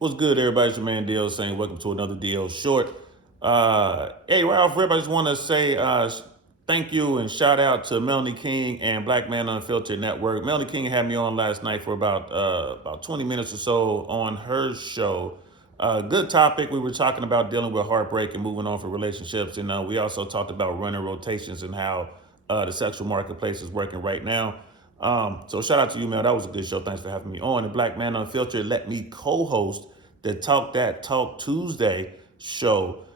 What's good, everybody? It's your man DL saying welcome to another DL Short. Hey, right off rip, I just want to say thank you and shout out to Melanie King and Black Man Unfiltered Network. Melanie King had me on last night for about 20 minutes or so on her show. Good topic. We were talking about dealing with heartbreak and moving on for relationships, and we also talked about running rotations and how the sexual marketplace is working right now. So shout out to you, Mel. That was a good show. Thanks for having me on. And Black Man Unfiltered let me co-host the Talk That Talk Tuesday show.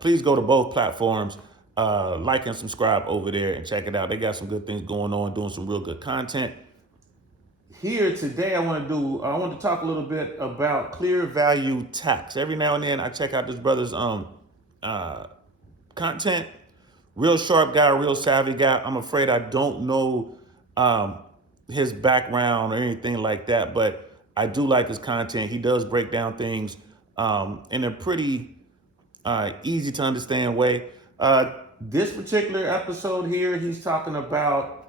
Please go to both platforms, like and subscribe over there and check it out. They got some good things going on, doing some real good content. Here today, I want to talk a little bit about clear value tax. Every now and then, I check out this brother's uh, content. Real sharp guy, real savvy guy. I'm afraid I don't know um, his background or anything like that, but I do like his content. He does break down things in a pretty easy to understand way. This particular episode here, he's talking about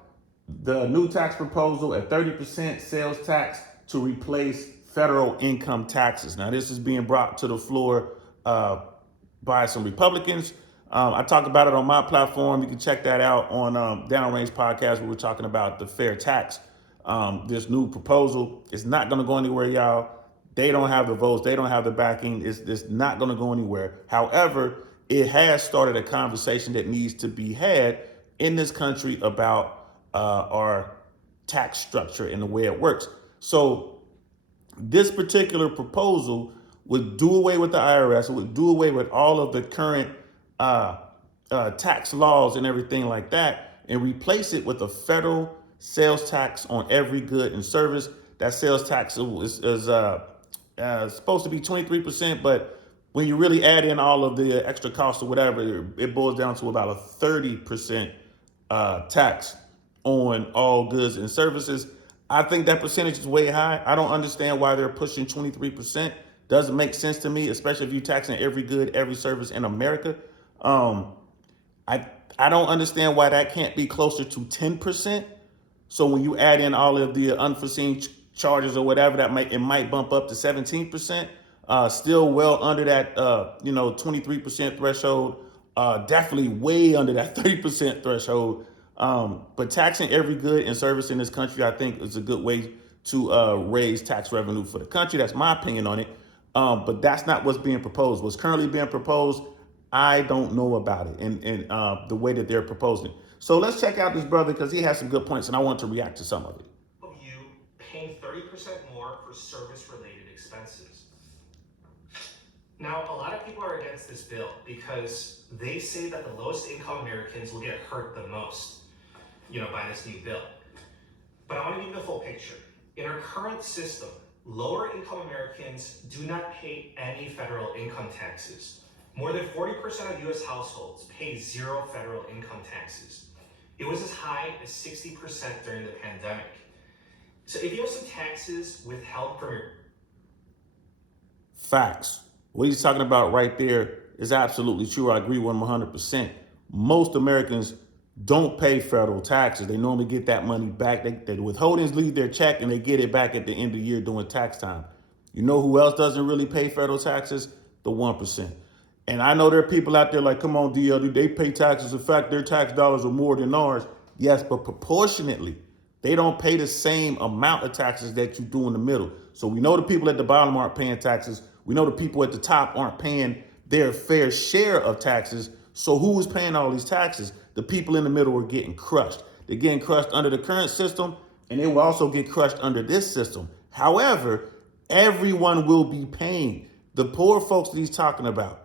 the new tax proposal at 30% sales tax to replace federal income taxes. Now, this is being brought to the floor by some Republicans. I talked about it on my platform. You can check that out on Downrange Podcast, where we're talking about the fair tax. This new proposal is not going to go anywhere, y'all. They don't have the votes. They don't have the backing. It's not going to go anywhere. However, it has started a conversation that needs to be had in this country about our tax structure and the way it works. So this particular proposal would do away with the IRS. It would do away with all of the current tax laws and everything like that, and replace it with a federal sales tax on every good and service. That sales tax is supposed to be 23%, but when you really add in all of the extra costs or whatever, it boils down to about a 30% tax on all goods and services. I think that percentage is way high. I don't understand why they're pushing 23%. Doesn't make sense to me, especially if you're taxing every good, every service in America. Um, I I don't understand why that can't be closer to 10%. So when you add in all of the unforeseen charges or whatever, it might bump up to 17%. Still well under that 23% threshold. Definitely way under that 30% threshold. But taxing every good and service in this country, I think, is a good way to raise tax revenue for the country. That's my opinion on it. But that's not what's being proposed. What's currently being proposed, I don't know about it and the way that they're proposing it. So let's check out this brother because he has some good points, and I want to react to some of it. You paying 30% more for service-related expenses. Now, a lot of people are against this bill because they say that the lowest income Americans will get hurt the most, by this new bill. But I want to give you the full picture. In our current system, lower income Americans do not pay any federal income taxes. More than 40% of US households pay zero federal income taxes. It was as high as 60% during the pandemic. So if you have some taxes withheld from your Facts. What he's talking about right there is absolutely true. I agree 100%. Most Americans don't pay federal taxes. They normally get that money back. The withholdings leave their check and they get it back at the end of the year during tax time. You know who else doesn't really pay federal taxes? The 1%. And I know there are people out there like, come on, DL, they pay taxes. In fact, their tax dollars are more than ours. Yes, but proportionately, they don't pay the same amount of taxes that you do in the middle. So we know the people at the bottom aren't paying taxes. We know the people at the top aren't paying their fair share of taxes. So who is paying all these taxes? The people in the middle are getting crushed. They're getting crushed under the current system, and they will also get crushed under this system. However, everyone will be paying. The poor folks that he's talking about,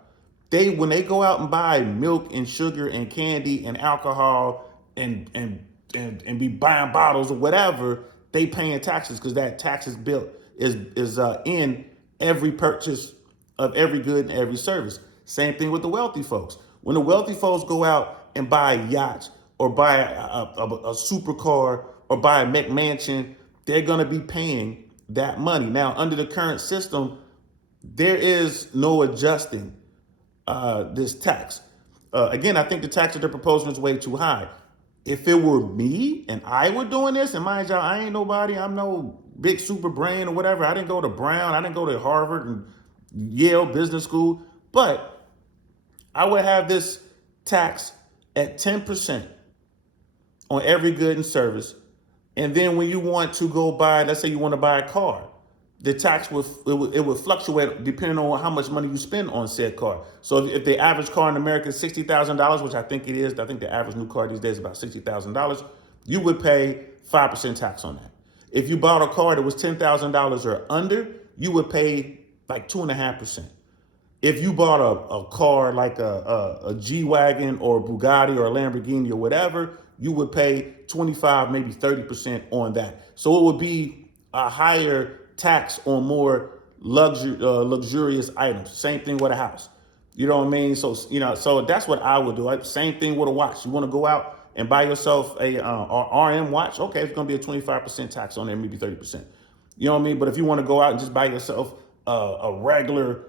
when they go out and buy milk and sugar and candy and alcohol and be buying bottles or whatever, they paying taxes because that taxes bill is in every purchase of every good and every service. Same thing with the wealthy folks. When the wealthy folks go out and buy yachts or buy a supercar or buy a McMansion, they're going to be paying that money. Now, under the current system, there is no adjusting this tax. Again, I think the tax that they're proposing is way too high. If it were me and I were doing this, and mind y'all, I ain't nobody, I'm no big super brain or whatever. I didn't go to Brown. I didn't go to Harvard and Yale Business School. But I would have this tax at 10% on every good and service. And then when you want to go buy, let's say you want to buy a car, the tax would fluctuate depending on how much money you spend on said car. So if the average car in America is $60,000, which I think it is, I think the average new car these days is about $60,000, you would pay 5% tax on that. If you bought a car that was $10,000 or under, you would pay like 2.5%. If you bought a car like a G-Wagon or Bugatti or a Lamborghini or whatever, you would pay 25, maybe 30% on that. So it would be a higher tax on more luxurious items. Same thing with a house. You know what I mean? So, so that's what I would do. Same thing with a watch. You want to go out and buy yourself a RM watch? Okay, it's going to be a 25% tax on there, maybe 30%. You know what I mean? But if you want to go out and just buy yourself a regular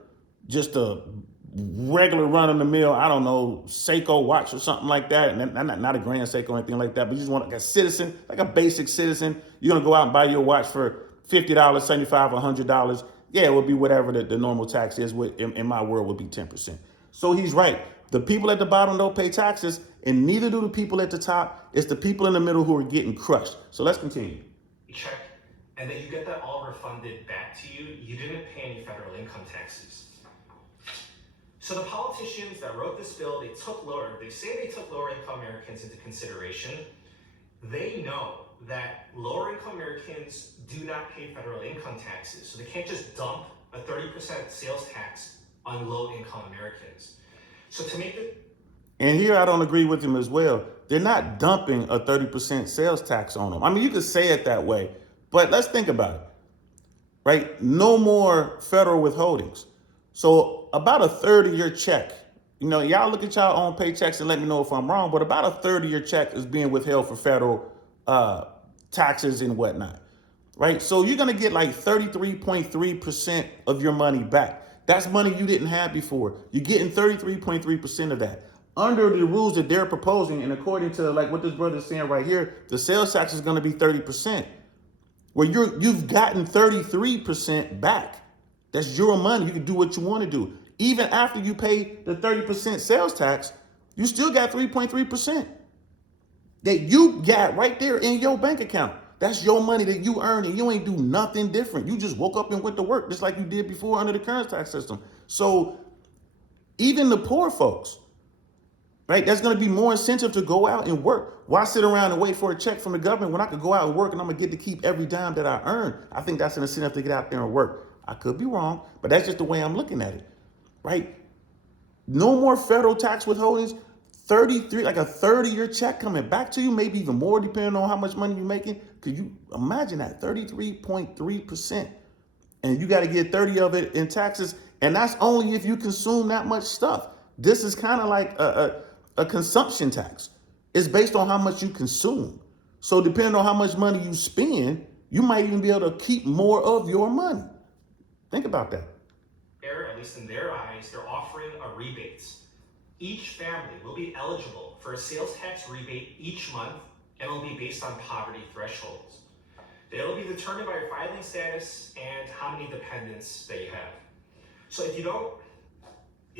run of the mill, I don't know, Seiko watch or something like that. And not a Grand Seiko or anything like that, but you just want like a citizen, like a basic citizen. You're going to go out and buy your watch for $50, $75, $100. Yeah, it would be whatever the normal tax is. In my world would be 10%. So he's right. The people at the bottom don't pay taxes, and neither do the people at the top. It's the people in the middle who are getting crushed. So let's continue. Check, and then you get that all refunded back to you. You didn't pay any federal income taxes. So the politicians that wrote this bill, they say they took lower income Americans into consideration. They know that lower income Americans do not pay federal income taxes. So they can't just dump a 30% sales tax on low income Americans. So to make it. And here I don't agree with him as well. They're not dumping a 30% sales tax on them. I mean, you could say it that way, but let's think about it, right? No more federal withholdings. So about a third of your check, y'all look at y'all own paychecks and let me know if I'm wrong, but about a third of your check is being withheld for federal taxes and whatnot, right? So you're going to get like 33.3% of your money back. That's money you didn't have before. You're getting 33.3% of that. Under the rules that they're proposing, and according to like what this brother is saying right here, the sales tax is going to be 30%. Well, you've gotten 33% back. That's your money. You can do what you want to do. Even after you pay the 30% sales tax, you still got 3.3% that you got right there in your bank account. That's your money that you earned, and you ain't do nothing different. You just woke up and went to work just like you did before under the current tax system. So even the poor folks, right, that's going to be more incentive to go out and work. Why sit around and wait for a check from the government when I could go out and work and I'm going to get to keep every dime that I earn? I think that's an incentive to get out there and work. I could be wrong, but that's just the way I'm looking at it, right? No more federal tax withholdings. 33, like a third of your check coming back to you, maybe even more depending on how much money you're making. Could you imagine that? 33.3%. And you got to get 30 of it in taxes. And that's only if you consume that much stuff. This is kind of like a consumption tax. It's based on how much you consume. So depending on how much money you spend, you might even be able to keep more of your money. Think about that. At least in their eyes, they're offering a rebate. Each family will be eligible for a sales tax rebate each month, and it will be based on poverty thresholds. It'll be determined by your filing status and how many dependents that you have. So if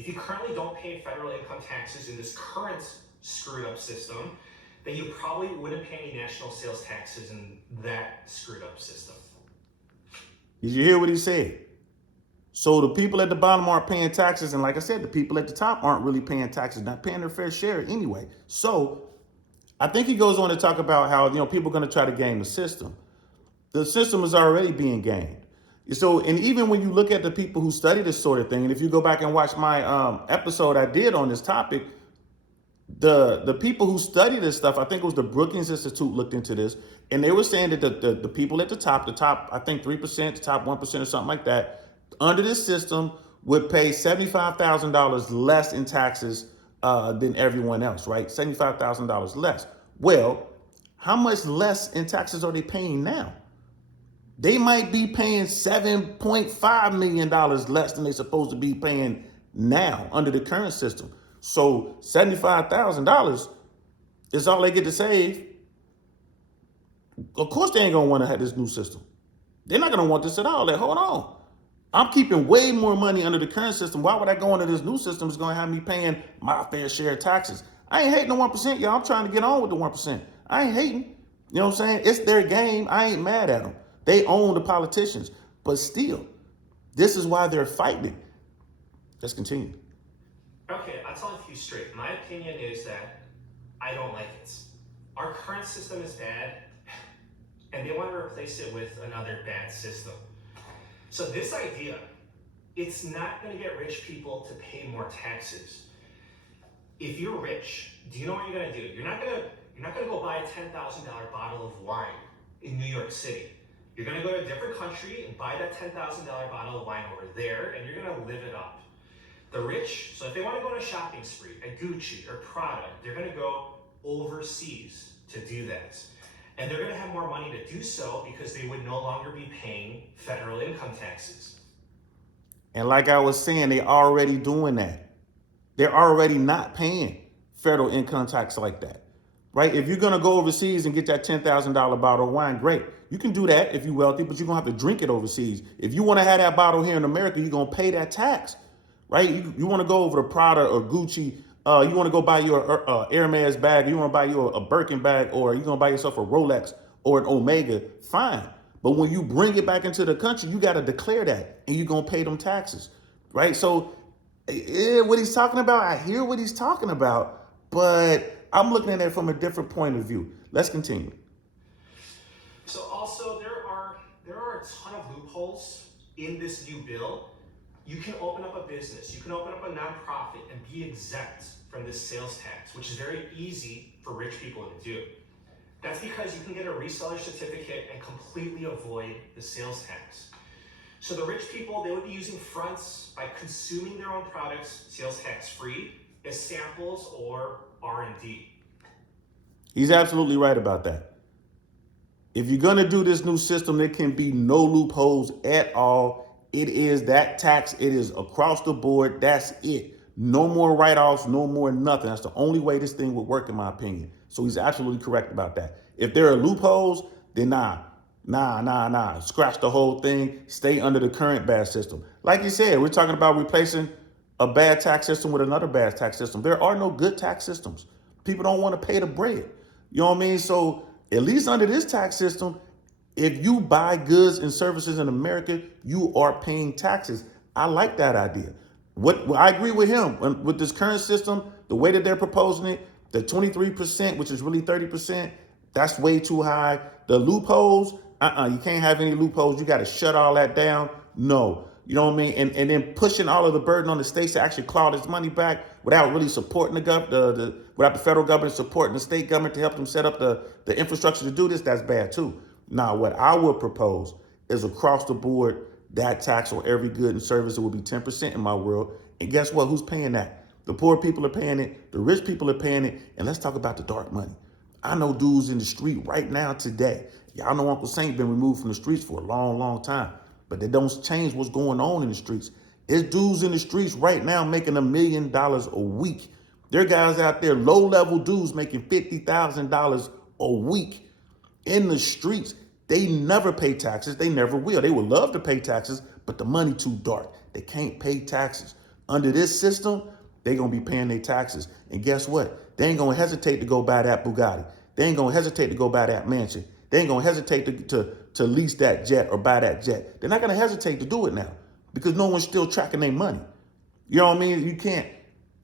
you currently don't pay federal income taxes in this current screwed up system, then you probably wouldn't pay any national sales taxes in that screwed up system. Did you hear what he said? So the people at the bottom aren't paying taxes. And like I said, the people at the top aren't really paying taxes, not paying their fair share anyway. So I think he goes on to talk about how, people are going to try to game the system. The system is already being gamed. So, and even when you look at the people who study this sort of thing, and if you go back and watch my episode I did on this topic, the people who study this stuff, I think it was the Brookings Institute looked into this, and they were saying that the people at the top, I think 3%, the top 1% or something like that, under this system would pay $75,000 less in taxes than everyone else, right? $75,000 less. Well, how much less in taxes are they paying now? They might be paying $7.5 million less than they're supposed to be paying now under the current system. So $75,000 is all they get to save. Of course, they ain't gonna want to have this new system. They're not going to want this at all. Like, hold on. I'm keeping way more money under the current system. Why would I go into this new system that's going to have me paying my fair share of taxes? I ain't hating the 1%, y'all. I'm trying to get on with the 1%. I ain't hating. You know what I'm saying? It's their game. I ain't mad at them. They own the politicians. But still, this is why they're fighting. Let's continue. Okay, I'll tell you straight. My opinion is that I don't like it. Our current system is bad, and they want to replace it with another bad system. So this idea, it's not going to get rich people to pay more taxes. If you're rich, do you know what you're going to do? You're not going to go buy a $10,000 bottle of wine in New York City. You're going to go to a different country and buy that $10,000 bottle of wine over there, and you're going to live it up. The rich, so if they want to go on a shopping spree at Gucci or Prada, they're going to go overseas to do that. And they're going to have more money to do so because they would no longer be paying federal income taxes. And like I was saying, they're already doing that. They're already not paying federal income tax like that, right? If you're going to go overseas and get that $10,000 bottle of wine, great. You can do that if you're wealthy, but you're going to have to drink it overseas. If you want to have that bottle here in America, you're going to pay that tax, right? You want to go over to Prada or Gucci. You want to go buy your Hermes bag. You want to buy you a Birkin bag, or you're going to buy yourself a Rolex or an Omega. Fine. But when you bring it back into the country, you got to declare that, and you're going to pay them taxes, right? So what he's talking about, I hear what he's talking about, but I'm looking at it from a different point of view. Let's continue. So also there are a ton of loopholes in this new bill. You can open up a business, you can open up a nonprofit and be exempt from this sales tax, which is very easy for rich people to do. That's because you can get a reseller certificate and completely avoid the sales tax. So the rich people, they would be using fronts by consuming their own products sales tax free as samples or R&D. He's absolutely right about that. If you're going to do this new system, there can be no loopholes at all. It is that tax. It is across the board. That's it. No more write-offs, no more nothing. That's the only way this thing would work, in my opinion. So he's absolutely correct about that. If there are loopholes, then nah. Scratch the whole thing. Stay under the current bad system. Like you said, we're talking about replacing a bad tax system with another bad tax system. There are no good tax systems. People don't want to pay the bread. You know what I mean? So at least under this tax system, if you buy goods and services in America, you are paying taxes. I like that idea. What I agree with him with this current system, the way that they're proposing it, the 23%, which is really 30%, that's way too high. The loopholes, you can't have any loopholes. You got to shut all that down. No, you know what I mean? And then pushing all of the burden on the states to actually claw this money back without really supporting without the federal government supporting the state government to help them set up the infrastructure to do this, that's bad too. Now, what I would propose is across the board, that tax on every good and service, it would be 10% in my world. And guess what? Who's paying that? The poor people are paying it. The rich people are paying it. And let's talk about the dark money. I know dudes in the street right now today. Y'all know Uncle Saint been removed from the streets for a long, long time. But they don't change what's going on in the streets. There's dudes in the streets right now making $1 million a week. There are guys out there, low-level dudes making $50,000 a week in the streets. They never pay taxes. They never will. They would love to pay taxes, but the money too dark. They can't pay taxes. Under this system, they're going to be paying their taxes. And guess what? They ain't going to hesitate to go buy that Bugatti. They ain't going to hesitate to go buy that mansion. They ain't going to hesitate to lease that jet or buy that jet. They're not going to hesitate to do it now because no one's still tracking their money. You know what I mean? You can't.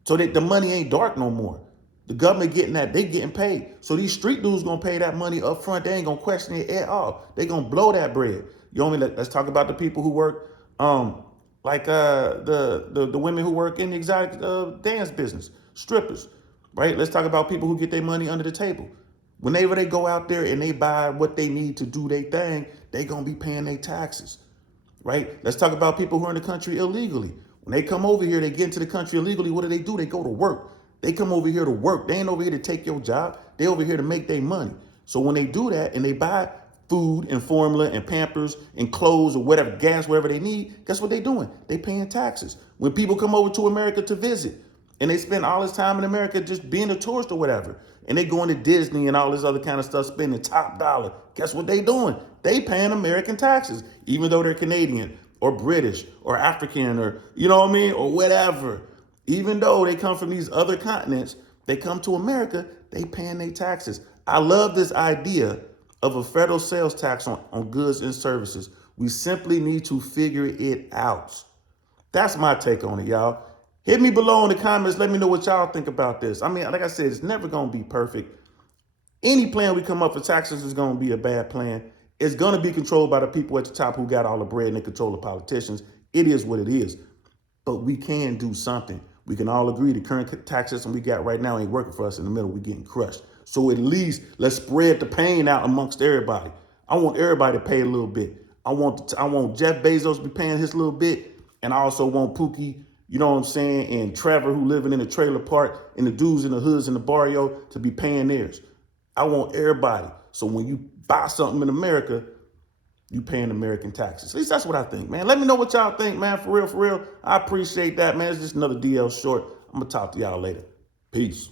So that the money ain't dark no more. The government getting that, they getting paid. So these street dudes gonna pay that money up front. They ain't gonna question it at all. They gonna blow that bread. You know what I mean? Let's talk about the people who work, like the women who work in the exotic dance business, strippers, right? Let's talk about people who get their money under the table. Whenever they go out there and they buy what they need to do their thing, they gonna be paying their taxes, right? Let's talk about people who are in the country illegally. When they come over here, they get into the country illegally. What do? They go to work. They come over here to work. They ain't over here to take your job. They over here to make their money. So when they do that and they buy food and formula and Pampers and clothes or whatever, gas, whatever they need, guess what they doing? They paying taxes. When people come over to America to visit and they spend all this time in America just being a tourist or whatever, and they going to Disney and all this other kind of stuff, spending top dollar. Guess what they doing? They paying American taxes, even though they're Canadian or British or African or, you know what I mean, or whatever. Even though they come from these other continents, they come to America, they paying their taxes. I love this idea of a federal sales tax on goods and services. We simply need to figure it out. That's my take on it, y'all. Hit me below in the comments. Let me know what y'all think about this. I mean, like I said, it's never going to be perfect. Any plan we come up for taxes is going to be a bad plan. It's going to be controlled by the people at the top who got all the bread and they control the politicians. It is what it is. But we can do something. We can all agree the current tax system we got right now ain't working for us. In the middle, we're getting crushed. So at least let's spread the pain out amongst everybody. I want everybody to pay a little bit. I want Jeff Bezos to be paying his little bit. And I also want Pookie, you know what I'm saying, and Trevor, who living in a trailer park, and the dudes in the hoods in the barrio to be paying theirs. I want everybody. So when you buy something in America, you paying American taxes. At least that's what I think, man. Let me know what y'all think, man. For real, for real. I appreciate that, man. It's just another DL Short. I'm going to talk to y'all later. Peace.